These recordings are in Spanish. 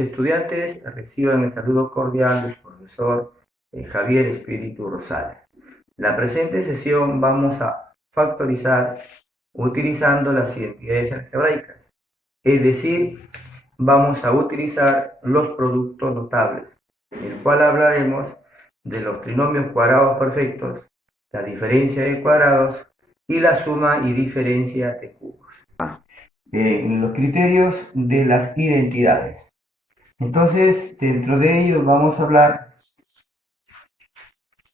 Estudiantes reciban el saludo cordial de su profesor Javier Espíritu Rosales. En la presente sesión vamos a factorizar utilizando las identidades algebraicas, es decir, vamos a utilizar los productos notables, en el cual hablaremos de los trinomios cuadrados perfectos, la diferencia de cuadrados y la suma y diferencia de cubos. Los criterios de las identidades. Entonces, dentro de ellos vamos a hablar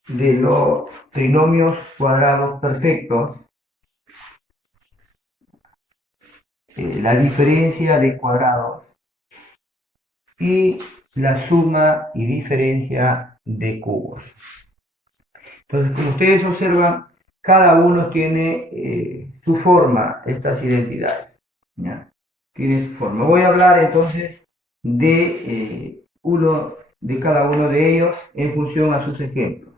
de los trinomios cuadrados perfectos, la diferencia de cuadrados y la suma y diferencia de cubos. Entonces, como ustedes observan, cada uno tiene su forma, estas identidades, ¿ya? Tiene su forma. Voy a hablar entonces de cada uno de ellos en función a sus ejemplos.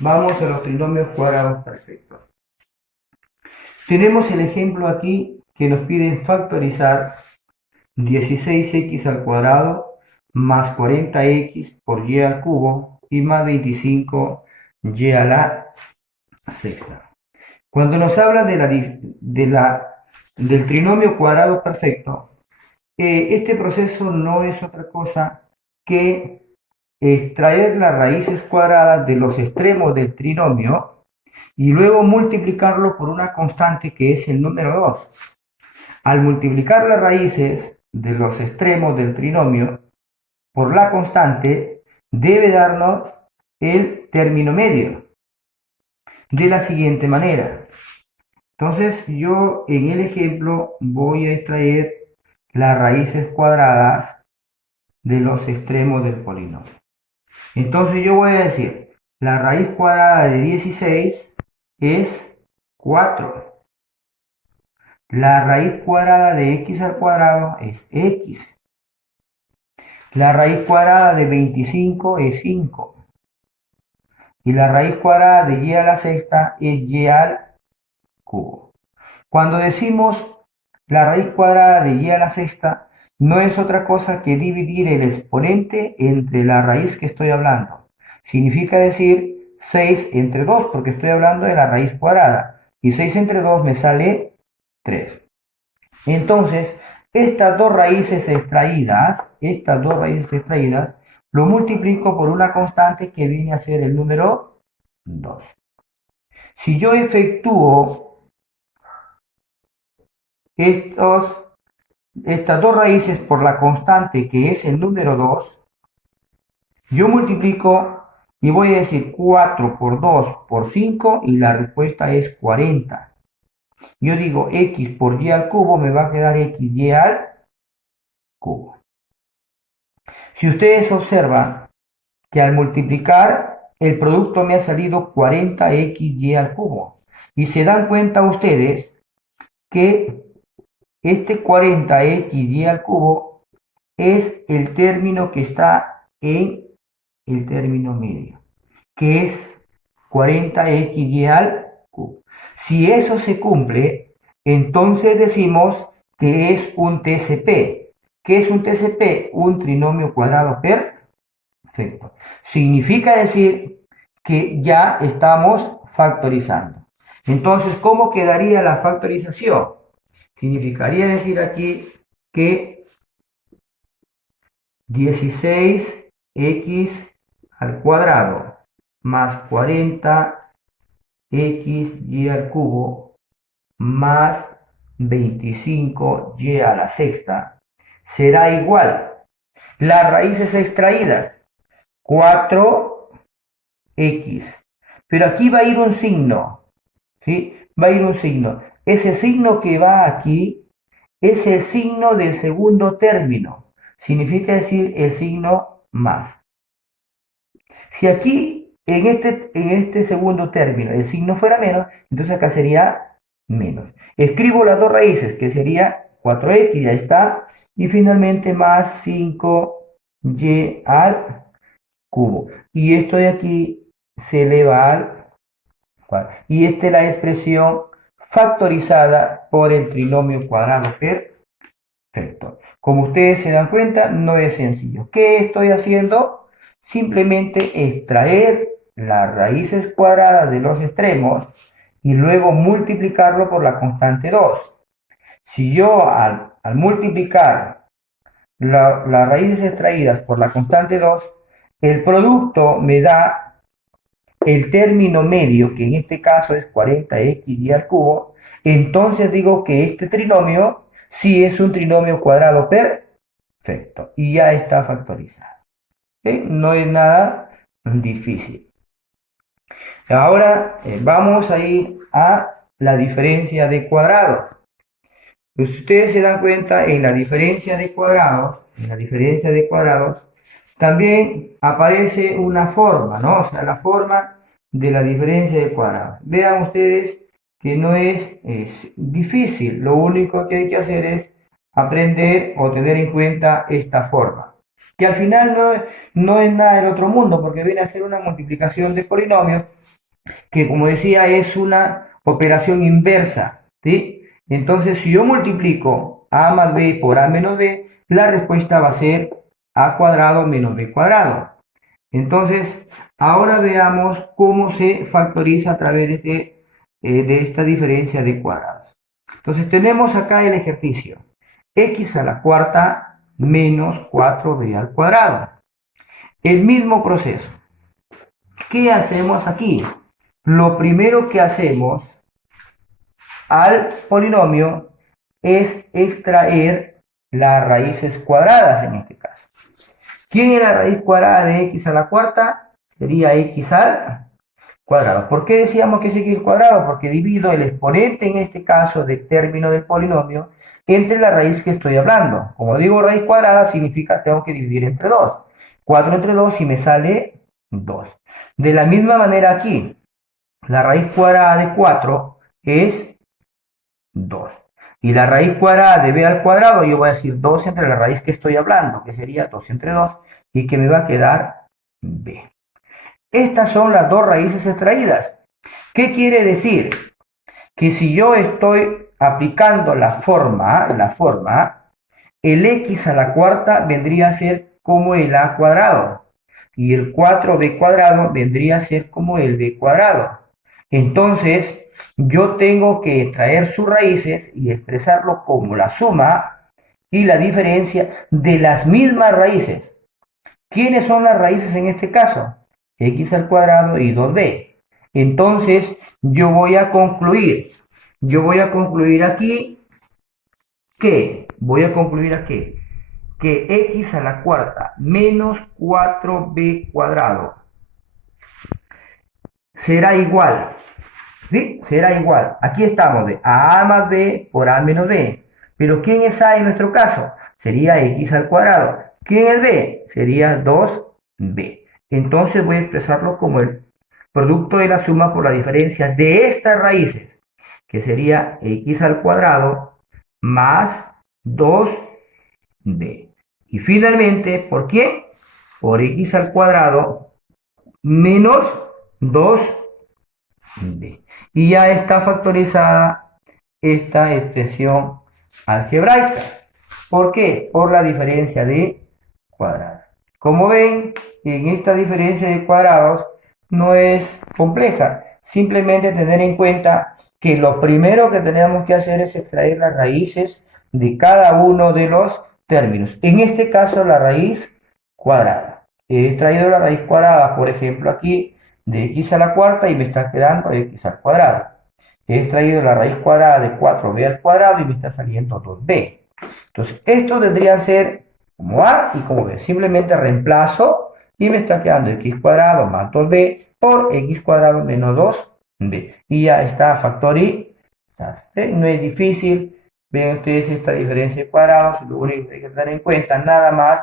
Vamos a los trinomios cuadrados perfectos. Tenemos el ejemplo aquí que nos piden factorizar 16x al cuadrado más 40x por y al cubo y más 25y a la sexta. Cuando nos habla del trinomio cuadrado perfecto, este proceso no es otra cosa que extraer las raíces cuadradas de los extremos del trinomio y luego multiplicarlo por una constante que es el número 2. Al multiplicar las raíces de los extremos del trinomio por la constante, debe darnos el término medio de la siguiente manera. Entonces, yo en el ejemplo voy a extraer las raíces cuadradas de los extremos del polinomio. Entonces, yo voy a decir, la raíz cuadrada de 16 es 4. La raíz cuadrada de x al cuadrado es x. La raíz cuadrada de 25 es 5. Y la raíz cuadrada de y a la sexta es y al cubo. Cuando decimos la raíz cuadrada de y a la sexta, no es otra cosa que dividir el exponente entre la raíz que estoy hablando. Significa decir 6 entre 2, porque estoy hablando de la raíz cuadrada. Y 6 entre 2 me sale 3. Entonces, estas dos raíces extraídas, lo multiplico por una constante que viene a ser el número 2. Si yo efectúo estas dos raíces por la constante que es el número 2, yo multiplico y voy a decir 4 por 2 por 5 y la respuesta es 40. Yo digo x por y al cubo me va a quedar xy al cubo. Si ustedes observan que al multiplicar el producto me ha salido 40xy al cubo. Y se dan cuenta ustedes que este 40xy al cubo es el término que está en el término medio, que es 40xy al cubo. Si eso se cumple, entonces decimos que es un TCP. ¿Qué es un TCP? Un trinomio cuadrado perfecto. Significa decir que ya estamos factorizando. Entonces, ¿cómo quedaría la factorización? Significaría decir aquí que 16x al cuadrado más 40xy al cubo más 25y a la sexta será igual. Las raíces extraídas, 4x. Pero aquí va a ir un signo, ¿sí? Va a ir un signo. Ese signo que va aquí es el signo del segundo término. Significa decir el signo más. Si aquí, en este segundo término, el signo fuera menos, entonces acá sería menos. Escribo las dos raíces, que sería 4x, ya está. Y finalmente más 5y al cubo. Y esto de aquí se eleva al cuadrado. Y esta es la expresión factorizada por el trinomio cuadrado perfecto. Perfecto. Como ustedes se dan cuenta, no es sencillo. ¿Qué estoy haciendo? Simplemente extraer las raíces cuadradas de los extremos y luego multiplicarlo por la constante 2. Si yo al multiplicar las raíces extraídas por la constante 2, el producto me da el término medio, que en este caso es 40x y al cubo, entonces digo que este trinomio sí es un trinomio cuadrado perfecto y ya está factorizado. ¿Ok? No es nada difícil. Ahora vamos a ir a la diferencia de cuadrados. Pues si ustedes se dan cuenta, en la diferencia de cuadrados, también aparece una forma, ¿no? O sea, la forma de la diferencia de cuadrados. Vean ustedes que no es difícil, lo único que hay que hacer es aprender o tener en cuenta esta forma, que al final no es nada del otro mundo, porque viene a ser una multiplicación de polinomios que, como decía, es una operación inversa, ¿sí? Entonces, si yo multiplico a más b por a menos b, la respuesta va a ser a cuadrado menos b cuadrado. Entonces, ahora veamos cómo se factoriza a través de esta diferencia de cuadrados. Entonces, tenemos acá el ejercicio. X a la cuarta menos 4b al cuadrado. El mismo proceso. ¿Qué hacemos aquí? Lo primero que hacemos al polinomio es extraer las raíces cuadradas en este caso. ¿Quién es la raíz cuadrada de x a la cuarta? Sería x al cuadrado. ¿Por qué decíamos que es x al cuadrado? Porque divido el exponente, en este caso, del término del polinomio entre la raíz que estoy hablando. Como digo raíz cuadrada, significa que tengo que dividir entre 2. 4 entre 2 y me sale 2. De la misma manera aquí, la raíz cuadrada de 4 es 2. Y la raíz cuadrada de b al cuadrado, yo voy a decir 2 entre la raíz que estoy hablando, que sería 2 entre 2, y que me va a quedar b. Estas son las dos raíces extraídas. ¿Qué quiere decir? Que si yo estoy aplicando la forma, el x a la cuarta vendría a ser como el a cuadrado. Y el 4b cuadrado vendría a ser como el b cuadrado. Entonces, yo tengo que extraer sus raíces y expresarlo como la suma y la diferencia de las mismas raíces. ¿Quiénes son las raíces en este caso? X al cuadrado y 2b. Entonces, yo voy a concluir aquí que x a la cuarta menos 4b cuadrado será igual, ¿sí? Será igual. Aquí estamos de a más b por a menos b. Pero ¿quién es a en nuestro caso? Sería x al cuadrado. ¿Quién es b? Sería 2b. Entonces voy a expresarlo como el producto de la suma por la diferencia de estas raíces, que sería x al cuadrado más 2b. Y finalmente, ¿por qué? Por x al cuadrado menos 2b. Y ya está factorizada esta expresión algebraica. ¿Por qué? Por la diferencia de cuadrados. Como ven, en esta diferencia de cuadrados no es compleja. Simplemente tener en cuenta que lo primero que tenemos que hacer es extraer las raíces de cada uno de los términos. En este caso, la raíz cuadrada. He extraído la raíz cuadrada, por ejemplo, aquí de x a la cuarta y me está quedando x al cuadrado. He extraído la raíz cuadrada de 4b al cuadrado y me está saliendo 2b. Entonces, esto tendría que ser como a y como b. Simplemente reemplazo y me está quedando x cuadrado más 2b por x cuadrado menos 2b. Y ya está factorizado. No es difícil. Ven ustedes esta diferencia de cuadrados. Lo único que hay que tener en cuenta nada más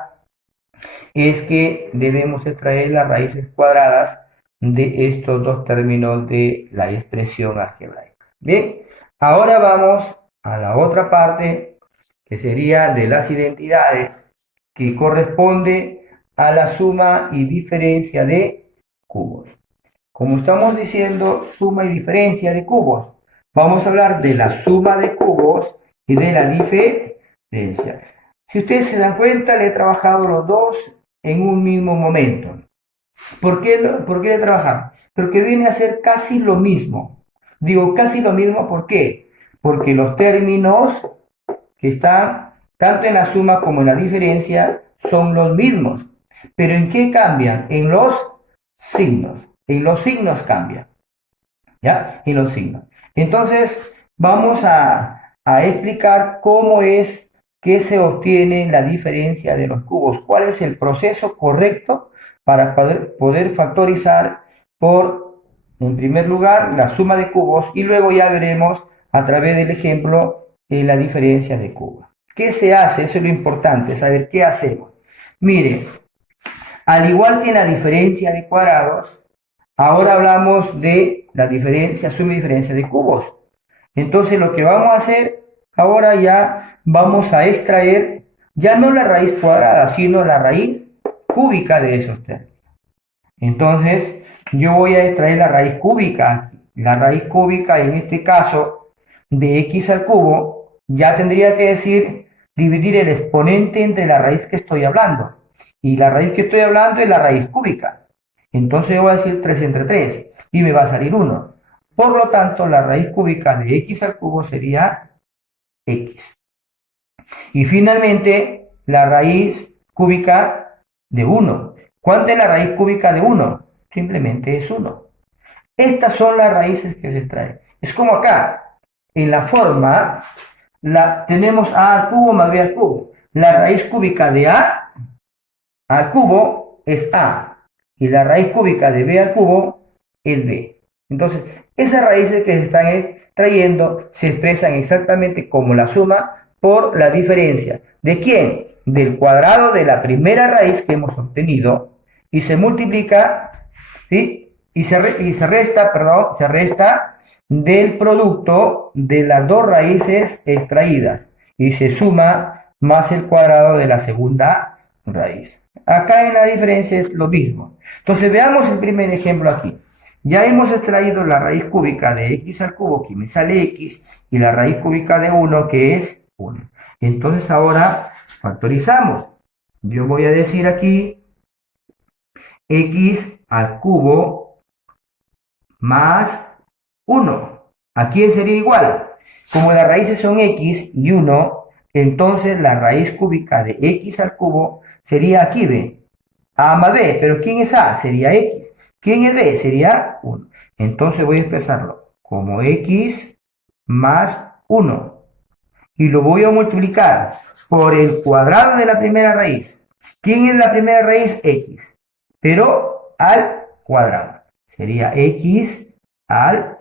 es que debemos extraer las raíces cuadradas de estos dos términos de la expresión algebraica. Bien, ahora vamos a la otra parte, que sería de las identidades, que corresponde a la suma y diferencia de cubos. Como estamos diciendo, suma y diferencia de cubos, vamos a hablar de la suma de cubos y de la diferencia diferencia. Si ustedes se dan cuenta, le he trabajado los dos en un mismo momento. ¿Por qué he trabajado? Porque viene a ser casi lo mismo. Digo casi lo mismo, ¿por qué? Porque los términos que están tanto en la suma como en la diferencia son los mismos. Pero ¿en qué cambian? En los signos. En los signos cambian. ¿Ya? En los signos. Entonces, vamos a explicar cómo es que se obtiene la diferencia de los cubos. ¿Cuál es el proceso correcto para poder factorizar por, en primer lugar, la suma de cubos y luego ya veremos a través del ejemplo la diferencia de cubos? ¿Qué se hace? Eso es lo importante, saber qué hacemos. Mire, al igual que en la diferencia de cuadrados, ahora hablamos de la diferencia, suma y diferencia de cubos. Entonces lo que vamos a hacer ahora ya vamos a extraer ya no la raíz cuadrada, sino la raíz cúbica de esos términos. Entonces yo voy a extraer la raíz cúbica. La raíz cúbica en este caso de x al cubo ya tendría que decir dividir el exponente entre la raíz que estoy hablando. Y la raíz que estoy hablando es la raíz cúbica. Entonces yo voy a decir 3 entre 3 y me va a salir 1. Por lo tanto, la raíz cúbica de x al cubo sería x. Y finalmente, la raíz cúbica de 1. ¿Cuánta es la raíz cúbica de 1? Simplemente es 1. Estas son las raíces que se extraen. Es como acá, en la forma, tenemos a al cubo más b al cubo. La raíz cúbica de a al cubo es a. Y la raíz cúbica de b al cubo es b. Entonces, esas raíces que se están trayendo se expresan exactamente como la suma por la diferencia. ¿De quién? Del cuadrado de la primera raíz que hemos obtenido y se multiplica, ¿sí? Y se resta del producto de las dos raíces extraídas y se suma más el cuadrado de la segunda raíz. Acá en la diferencia es lo mismo. Entonces veamos el primer ejemplo aquí. Ya hemos extraído la raíz cúbica de x al cubo, que me sale x, y la raíz cúbica de 1, que es 1. Entonces ahora factorizamos. Yo voy a decir aquí x al cubo más 1. Aquí sería igual. Como las raíces son x y 1, entonces la raíz cúbica de x al cubo sería aquí b. A más b, pero ¿quién es a? Sería x. ¿Quién es b? Sería 1. Entonces voy a expresarlo como x más 1. Y lo voy a multiplicar por el cuadrado de la primera raíz. ¿Quién es la primera raíz? X. Pero al cuadrado. Sería x al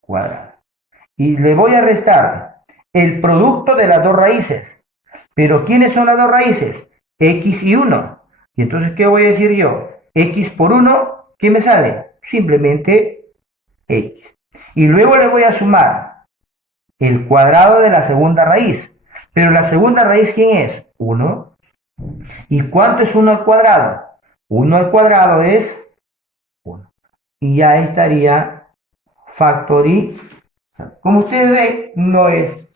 cuadrado. Y le voy a restar el producto de las dos raíces. Pero ¿quiénes son las dos raíces? X y 1. Y entonces, ¿qué voy a decir yo? X por 1, ¿qué me sale? Simplemente X. Y luego le voy a sumar el cuadrado de la segunda raíz. Pero la segunda raíz, ¿quién es? 1. ¿Y cuánto es 1 al cuadrado? 1 al cuadrado es 1. Y ya estaría factorizado. Como ustedes ven, no es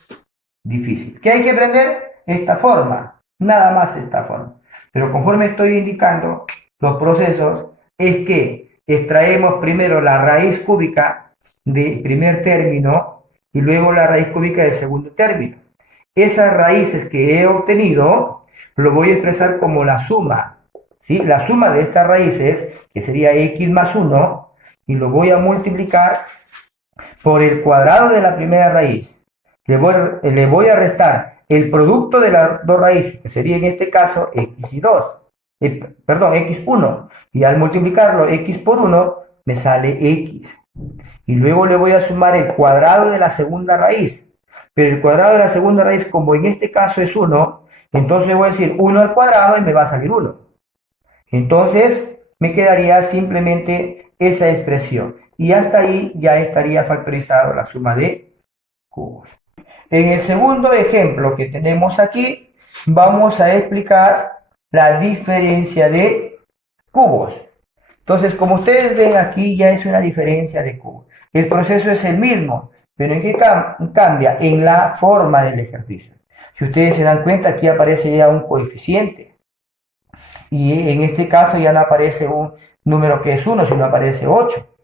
difícil. ¿Qué hay que aprender? Esta forma. Nada más esta forma. Pero conforme estoy indicando los procesos, es que extraemos primero la raíz cúbica del primer término y luego la raíz cúbica del segundo término. Esas raíces que he obtenido, lo voy a expresar como la suma, ¿sí? La suma de estas raíces, que sería x más 1, y lo voy a multiplicar por el cuadrado de la primera raíz. Le voy a restar el producto de las dos raíces, que sería en este caso x y 2. X1. Y al multiplicarlo x por 1, me sale x. Y luego le voy a sumar el cuadrado de la segunda raíz. Pero el cuadrado de la segunda raíz, como en este caso es 1, entonces voy a decir 1 al cuadrado y me va a salir 1. Entonces me quedaría simplemente esa expresión. Y hasta ahí ya estaría factorizado la suma de cubos. En el segundo ejemplo que tenemos aquí, vamos a explicar la diferencia de cubos. Entonces, como ustedes ven aquí, ya es una diferencia de cubos. El proceso es el mismo, pero ¿en qué cambia? En la forma del ejercicio. Si ustedes se dan cuenta, aquí aparece ya un coeficiente. Y en este caso ya no aparece un número que es 1, sino aparece 8.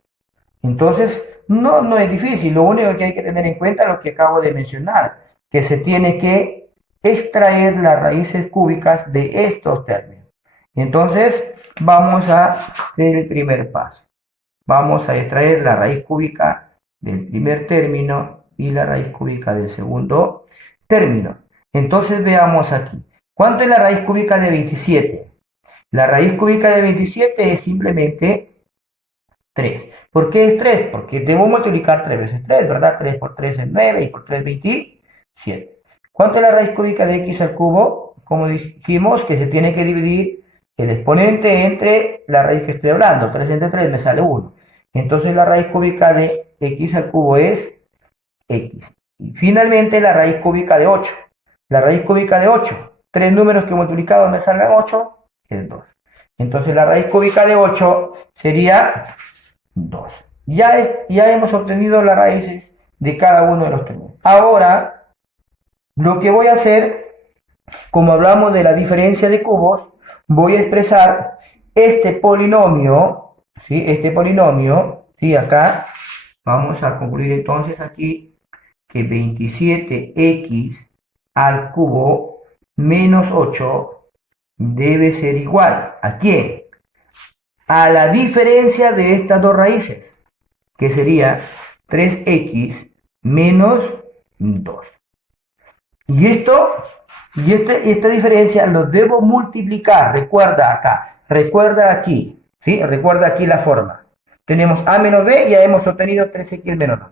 Entonces, no es difícil. Lo único que hay que tener en cuenta es lo que acabo de mencionar, que se tiene que extraer las raíces cúbicas de estos términos. Entonces, vamos a hacer el primer paso. Vamos a extraer la raíz cúbica del primer término y la raíz cúbica del segundo término. Entonces, veamos aquí. ¿Cuánto es la raíz cúbica de 27? La raíz cúbica de 27 es simplemente 3. ¿Por qué es 3? Porque debo multiplicar 3 veces 3, ¿verdad? 3 por 3 es 9 y por 3 27. ¿Cuánto es la raíz cúbica de x al cubo? Como dijimos, que se tiene que dividir el exponente entre la raíz que estoy hablando. 3 entre 3 me sale 1. Entonces la raíz cúbica de x al cubo es x. Y finalmente la raíz cúbica de 8. La raíz cúbica de 8. 3 números que multiplicados me salgan 8 es 2. Entonces la raíz cúbica de 8 sería 2. Ya hemos obtenido las raíces de cada uno de los términos. Ahora, lo que voy a hacer, como hablamos de la diferencia de cubos, voy a expresar este polinomio, ¿sí? Este polinomio, ¿sí? Acá, vamos a concluir entonces aquí que 27x al cubo menos 8 debe ser igual. ¿A quién? A la diferencia de estas dos raíces, que sería 3x menos 2. Y esta diferencia lo debo multiplicar. Recuerda acá, recuerda aquí, ¿sí? Recuerda aquí la forma. Tenemos a menos b y ya hemos obtenido 3x menos 2.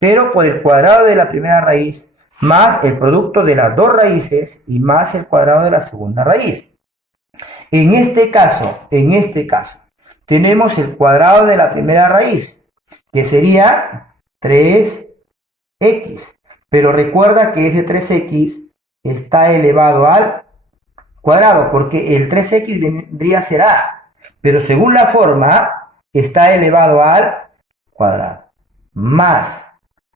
Pero por el cuadrado de la primera raíz más el producto de las dos raíces y más el cuadrado de la segunda raíz. En este caso, tenemos el cuadrado de la primera raíz, que sería 3x. Pero recuerda que ese 3x está elevado al cuadrado, porque el 3x vendría a ser a. Pero según la forma, está elevado al cuadrado. Más.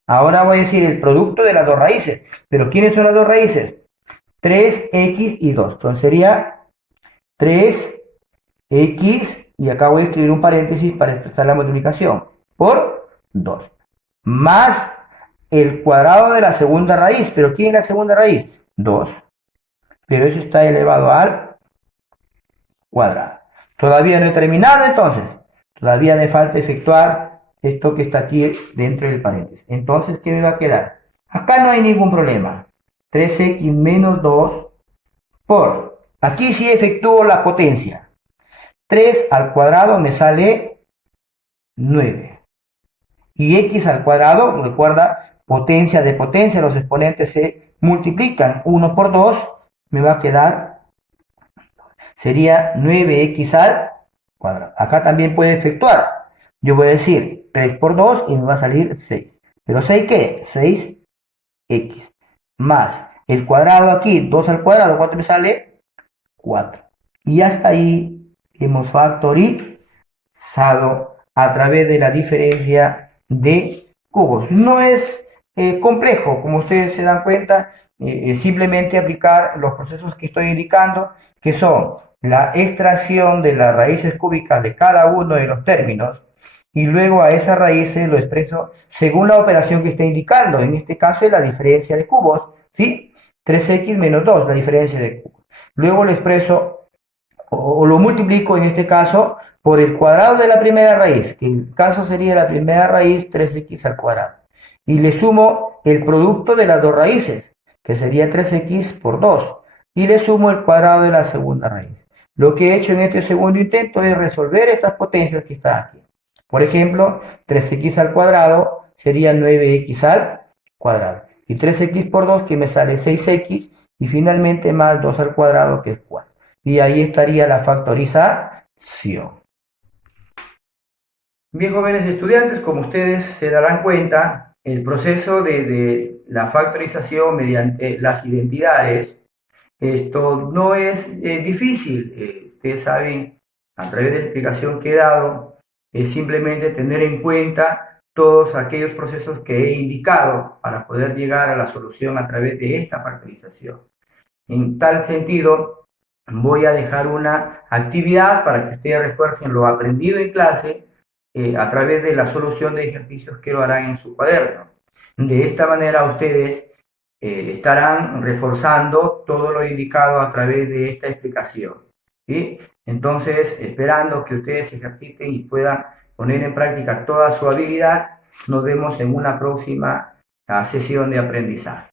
Ahora voy a decir el producto de las dos raíces. ¿Pero quiénes son las dos raíces? 3x y 2. Entonces sería 3x, y acá voy a escribir un paréntesis para expresar la multiplicación, por 2. Más el cuadrado de la segunda raíz. ¿Pero quién es la segunda raíz? 2. Pero eso está elevado al cuadrado. Todavía no he terminado entonces. Todavía me falta efectuar esto que está aquí dentro del paréntesis. Entonces, ¿qué me va a quedar? Acá no hay ningún problema. 3x menos 2 por... Aquí sí efectúo la potencia. 3 al cuadrado me sale 9. Y x al cuadrado, recuerda, potencia de potencia, los exponentes se multiplican. 1 por 2 me va a quedar, sería 9x al cuadrado. Acá también puede efectuar. Yo voy a decir 3 por 2 y me va a salir 6. ¿Pero 6 qué? 6x. Más el cuadrado aquí, 2 al cuadrado, ¿cuánto me sale? 4. Y hasta ahí hemos factorizado a través de la diferencia de cubos. No es complejo, como ustedes se dan cuenta, es simplemente aplicar los procesos que estoy indicando, que son la extracción de las raíces cúbicas de cada uno de los términos, y luego a esas raíces lo expreso según la operación que esté indicando. En este caso es la diferencia de cubos, ¿sí? 3x menos 2, la diferencia de cubos. Luego lo expreso o lo multiplico en este caso por el cuadrado de la primera raíz, que en el caso sería la primera raíz 3x al cuadrado. Y le sumo el producto de las dos raíces, que sería 3x por 2. Y le sumo el cuadrado de la segunda raíz. Lo que he hecho en este segundo intento es resolver estas potencias que están aquí. Por ejemplo, 3x al cuadrado sería 9x al cuadrado. Y 3x por 2 que me sale 6x. Y finalmente más 2 al cuadrado que es 4. Y ahí estaría la factorización. Bien, jóvenes estudiantes, como ustedes se darán cuenta, el proceso de la factorización mediante las identidades, esto no es difícil. Ustedes saben, a través de la explicación que he dado, es simplemente tener en cuenta todos aquellos procesos que he indicado para poder llegar a la solución a través de esta factorización. En tal sentido, voy a dejar una actividad para que ustedes refuercen lo aprendido en clase a través de la solución de ejercicios que lo harán en su cuaderno. De esta manera ustedes estarán reforzando todo lo indicado a través de esta explicación. ¿Sí? Entonces, esperando que ustedes ejerciten y puedan poner en práctica toda su habilidad, nos vemos en una próxima sesión de aprendizaje.